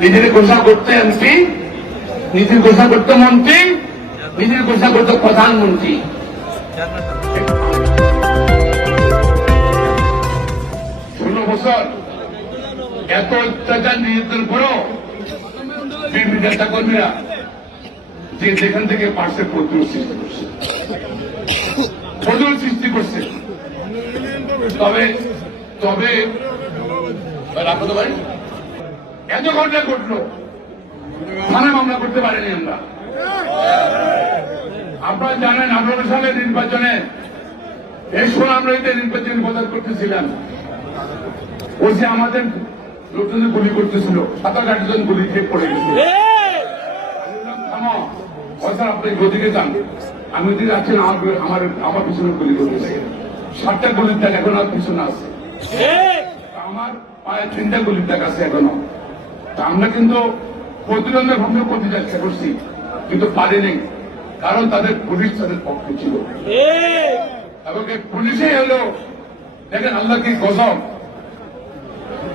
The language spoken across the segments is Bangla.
নিজের ঘোষণা করতে এমপি, নিজের ঘোষণা করতে মন্ত্রী, নিজের ঘোষণা করতে প্রধানমন্ত্রী। ষোলো বছর এত অত্যাচার নিয়ন্ত্রণ করো বিএনপি নেতা কর্মীরা যে যেখান থেকে পার্শ্বের প্রতিরোধ সৃষ্টি করছে। প্রতিরোধ সৃষ্টি করছে। তবে তবে, রাখো তো এত ঘটনা ঘটলো। থানা মামলা করতে পারিনি আমরা। আপনারা জানেন, আঠারো সালের নির্বাচনে সময় আমরা এই নির্বাচন প্রচার করতেছিলাম। ওসি আমাদের লোকজনের গুলি করতেছিল সাত আট আটজন গুলি খেয়ে পড়ে গেছিল। আপনি গদিকে যান। আমি যদি আছেন আমার আমার পিছনে গুলি করতেছে সাতটা গুলির দাগ এখন আর পিছনে আছে। আমার পায়ে তিনটা গুলির দাগ আছে এখনও। আমরা কিন্তু প্রতিদ্বন্দ্বের ভঙ্গ করতে চেষ্টা করছি, কিন্তু পারিনি কারণ তাদের পুলিশ তাদের পক্ষে ছিল। এবং এই পুলিশে হলো দেখেন আল্লাহ কি গজব।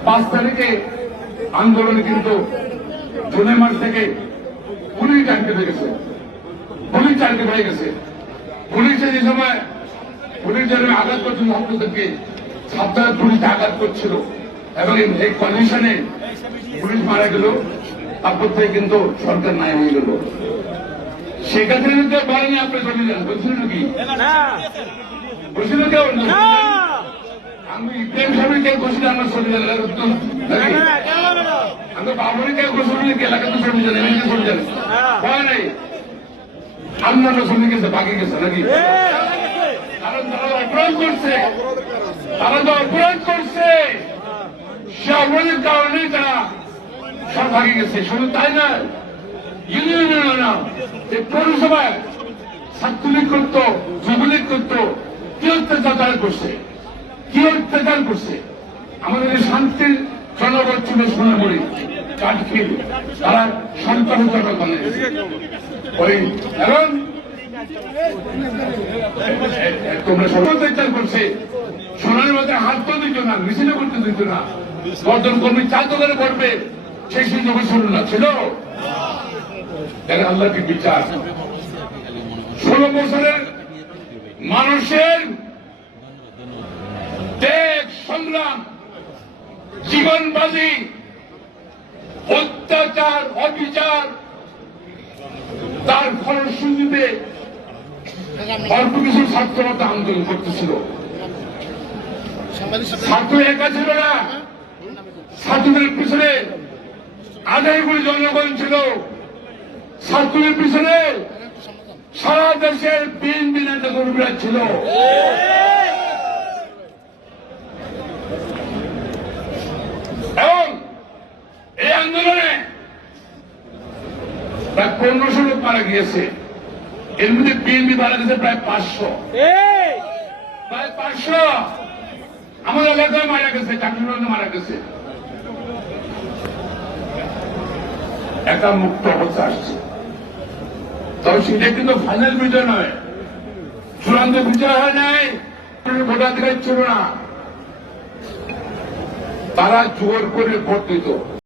পাঁচ তারিখে আন্দোলনে কিন্তু জুলাই মাস থেকে পুলিশ আটকে হয়ে গেছে। পুলিশ আটকে হয়ে গেছে। পুলিশে যে সময় পুলিশ যেরকম আঘাত করছিল ছাত্রদেরকে ছাত্ররা পুলিশ আঘাত করছিল। এবং এই কন্ডিশনে পুলিশ মারা গেল তারপর থেকে কিন্তু সরকার নাই হয়ে গেল। কিন্তু পারেনি আপনি চলে যান বলছিল কেউ আমি ইব্রাহিম সাহেবের কেউ বসলে আমার চলে যান? আমি বাবুরি বসলে এলাকা তো চলে যান এমনি চলে যান হয় নাই। অন্যান্য চলে গেছে বাকি গেছে নাকি? কারণ তারা অপরাধ করছে। তারা তো অপরাধ করছে। সে অপরাধের ভাগে গেছে শুধু তাই না ইউনিয়নের না এই পৌরসভায় ছাত্রলীগ করতো, যুবলীগ করতো, কি অত্যাচার করছে, কি অত্যাচার করছে? আমাদের শান্তির জনগণ ছিল সোনামুড়ি, কাঠখিল, তারা সন্তান জনগণের ওই এখন তোমরা সব অত্যাচার করছে। সোনার মধ্যে হাত তো দিত না মিছিলে করতে দিত না। গর্জন কর্মী চার দোকানে করবে সেই সুযোগ না ছিল বিচার? ষোলো বছরের মানুষের দেশ সংগ্রাম জীবনবাজি অত্যাচার অবিচার তার ফলশ্রুতিতে অল্প কিছু ছাত্রতা আন্দোলন করতেছিল। ছাত্র একা ছিল না। ছাত্রদের পিছনে আদায়গুলি জনগণ ছিল। ছাত্রদের পিছনে সারা দেশের বিএনপি নেতা কর্মীরা ছিল। এবং এই আন্দোলনে প্রায় পনেরোশো লোক মারা গিয়েছে। এর মধ্যে বিএনপি মারা গেছে প্রায় পাঁচশো। প্রায় পাঁচশো। আমার এলাকায় মারা গেছে চাকরিগঞ্জে মারা গেছে। একটা মুক্ত অবস্থা আসছে। তবে সেটা কিন্তু ফাইনাল বিজয় নয়। চূড়ান্ত বিজয় হয় নাই ভোটাধিকার ছিল না। তারা জোর করে ভোট দিত।